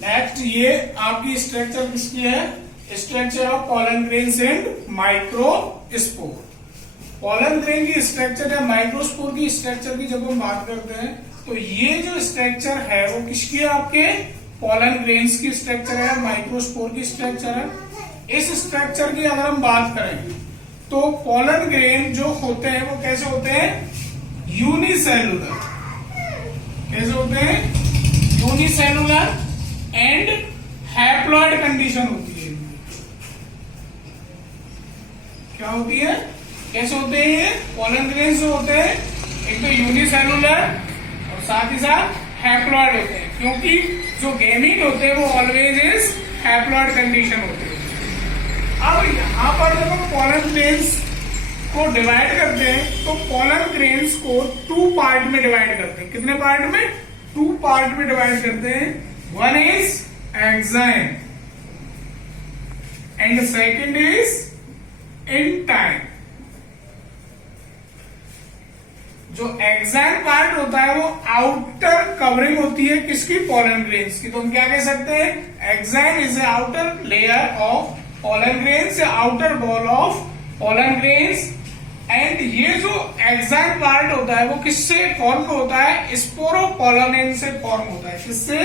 Next ये आपकी structure किसकी है? Structure of pollen grains and microspore. Pollen grain की स्ट्रक्चर या माइक्रोस्पोर की स्ट्रक्चर की जब हम बात करते हैं तो ये जो स्ट्रक्चर है वो किसकी है? आपके पोलन ग्रेन्स की स्ट्रक्चर है, माइक्रोस्पोर की स्ट्रक्चर है। इस स्ट्रक्चर की अगर हम बात करें तो पोलन ग्रेन जो होते हैं वो कैसे होते हैं? यूनिसेलुलर। कैसे होते हैं? यूनिसेलुलर एंड हैप्लॉइड कंडीशन होती है। क्या होती है? कैसे होते हैं ये पोलन ग्रेन्स जो होते हैं? एक तो यूनिसेलुलर और साथ ही साथ हैप्लॉइड होते हैं, क्योंकि जो गैमीट होते हैं वो ऑलवेज इज हैप्लॉइड कंडीशन होते हैं। अब यहाँ पर जब हम पोलन ग्रेन्स को डिवाइड करते हैं तो पोलन ग्रेन्स को 2 पार्ट में डिवाइड करते हैं। कितने पार्ट में? 2 पार्ट में डिवाइड करते हैं। One is exine and second is intine. जो एक्साइन पार्ट होता है वो आउटर कवरिंग होती है किसकी? पोलन ग्रेन्स की। तो हम क्या कह सकते हैं? Exine is a outer layer of pollen grains या outer wall of pollen grains. And ये जो एक्साइन पार्ट होता है वो किससे फॉर्म होता है? स्पोरोपोलेनिन से फॉर्म होता है। किससे?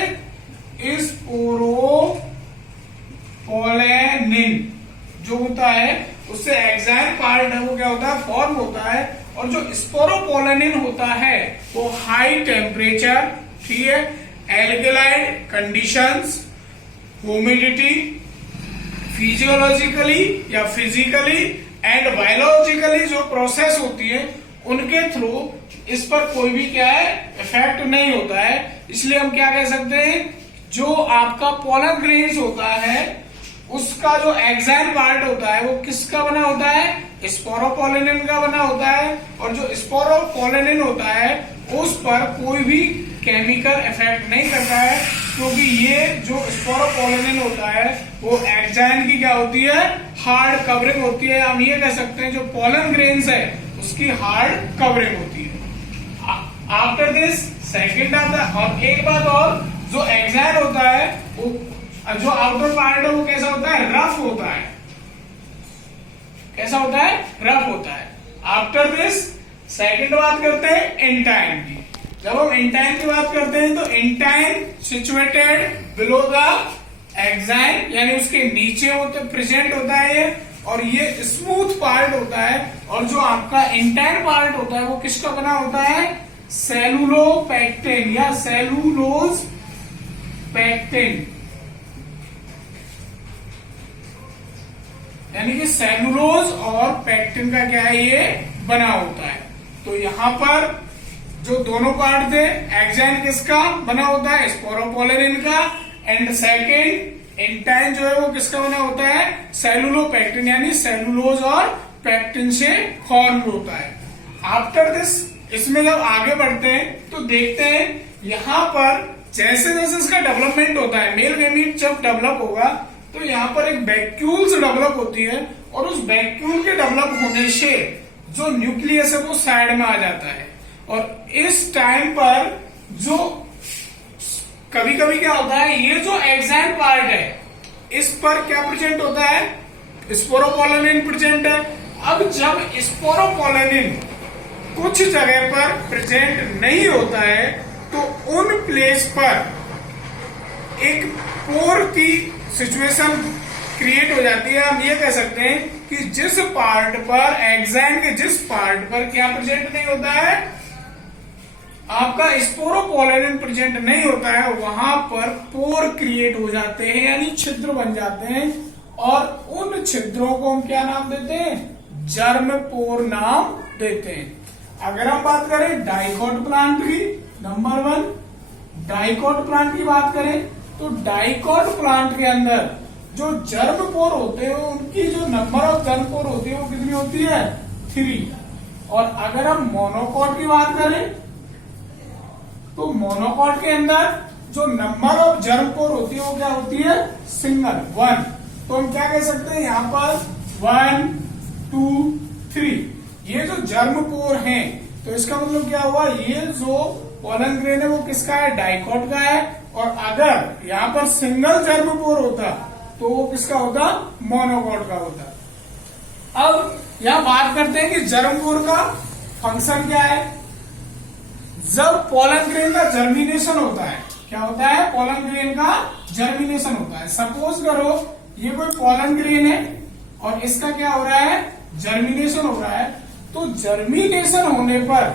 स्पोरोपोलेनिन जो होता है उससे एक्साइन पार्ट है वो क्या होता है? फॉर्म होता है। और जो स्पोरोपोलेनिन होता है वो हाई टेम्परेचर, ठीक है, एल्कलाइड कंडीशंस, ह्यूमिडिटी, फिजियोलॉजिकली या फिजिकली एंड बायोलॉजिकली जो प्रोसेस होती है उनके थ्रू इस पर कोई भी क्या है? इफेक्ट नहीं होता है। इसलिए हम क्या कह सकते हैं? जो आपका पोलन ग्रेन्स होता है उसका जो एक्साइन पार्ट होता है वो किसका बना होता है? स्पोरोपोलेनिन का बना होता है। और जो स्पोरोपोलेनिन होता है उस पर कोई भी केमिकल इफेक्ट नहीं करता है, क्योंकि ये जो स्पोरोपोलेनिन होता है वो एक्साइन की क्या होती है? हार्ड कवरिंग होती है। हम ये कह सकते हैं जो पोलन ग्रेन्स है उसकी हार्ड कवरिंग होती है। आफ्टर दिस सेकेंड आता है। और एक बात और, जो एक्साइन होता है वो जो आउटर पार्ट है वो कैसा होता है? रफ होता है। कैसा होता है? रफ होता है। आफ्टर दिस सेकेंड बात करते हैं इंटाइन की। जब हम इंटाइन की बात करते हैं तो intine situated below the exine, यानी उसके नीचे होते प्रेजेंट होता है ये, और ये स्मूथ पार्ट होता है। और जो आपका इंटाइन पार्ट होता है वो किसका बना होता है? सेलुलोपेक्टिन या सेलुलोज पेक्टिन, यानी कि सेलुलोज और पेक्टिन का क्या है? ये बना होता है। तो यहां पर जो दोनों पार्ट थे, एक्साइन किसका बना होता है? स्पोरोपोलेनिन का। एंड सेकेंड इंटाइन जो है वो किसका बना होता है? सेलुलोपेक्टिन, यानी सेलुलोज और पेक्टिन से फॉर्म होता है। आफ्टर दिस इसमें जब आगे बढ़ते हैं तो देखते हैं यहां पर जैसे जैसे इसका डेवलपमेंट होता है, मेल गैमीट जब डेवलप होगा तो यहाँ पर एक वैक्यूल्स डेवलप होती है, और उस वैक्यूल के डेवलप होने से जो न्यूक्लियस है वो साइड में आ जाता है। और इस टाइम पर जो कभी कभी क्या होता है, ये जो एक्साइन पार्ट है इस पर क्या प्रेजेंट होता है? स्पोरोपोलेनिन प्रेजेंट है। अब जब स्पोरोपोलेनिन कुछ जगह पर प्रेजेंट नहीं होता है तो उन प्लेस पर एक पोर की सिचुएशन क्रिएट हो जाती है। हम ये कह सकते हैं कि जिस पार्ट पर एक्साइन के जिस पार्ट पर क्या प्रेजेंट नहीं होता है, आपका स्पोरोपोलेनिन प्रेजेंट नहीं होता है, वहां पर पोर क्रिएट हो जाते हैं, यानी छिद्र बन जाते हैं। और उन छिद्रों को हम क्या नाम देते हैं? जर्म पोर नाम देते हैं। अगर हम बात करें डाइकोट प्लांट की, नंबर 1 डाइकोट प्लांट की बात करें तो डाइकोट प्लांट के अंदर जो जर्म पोर होते हैं उनकी जो नंबर ऑफ जर्म पोर होती है वो कितनी होती है? 3। और अगर हम मोनोकोट की बात करें तो मोनोकोट के अंदर जो नंबर ऑफ जर्म पोर होती है वो क्या होती है? सिंगल, 1। तो हम क्या कह सकते हैं यहाँ पर? 1, 2, 3। ये जो जर्म पोर हैं तो इसका मतलब क्या हुआ? ये जो पोलन ग्रेन है वो किसका है? डाइकोट का है। और अगर यहाँ पर सिंगल जर्मपोर होता तो वो किसका होता, मोनोकॉट का होता। अब यहाँ बात करते हैं कि जर्मपोर का फंक्शन क्या है। जब पोलन ग्रेन का जर्मिनेशन होता है, क्या होता है, पोलन ग्रेन का जर्मिनेशन होता है। सपोज करो ये कोई पोलन ग्रेन है और इसका क्या हो रहा है, जर्मिनेशन हो रहा है। तो जर्मिनेशन होने पर,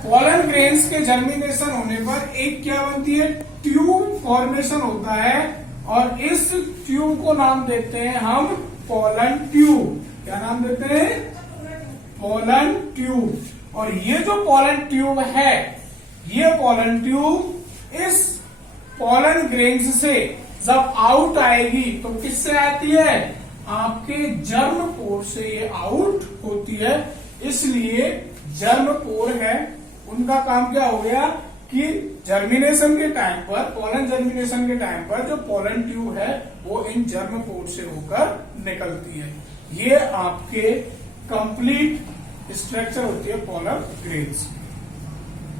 पोलन ग्रेन्स के जर्मिनेशन होने पर एक क्या बनती है, ट्यूब फॉर्मेशन होता है और इस ट्यूब को नाम देते हैं हम पोलन ट्यूब। क्या नाम देते हैं, पोलन ट्यूब। और ये जो पोलन ट्यूब है, ये पोलन ट्यूब इस पोलन ग्रेन्स से जब आउट आएगी तो किससे आती है, आपके जर्म पोर से ये आउट होती है। इसलिए जर्म पोर है, उनका काम क्या हो गया कि जर्मिनेशन के टाइम पर, पोलन जर्मिनेशन के टाइम पर जो पोलन ट्यूब है वो इन जर्म पोर से होकर निकलती है। ये आपके कंप्लीट स्ट्रक्चर होती है पोलन ग्रेन्स।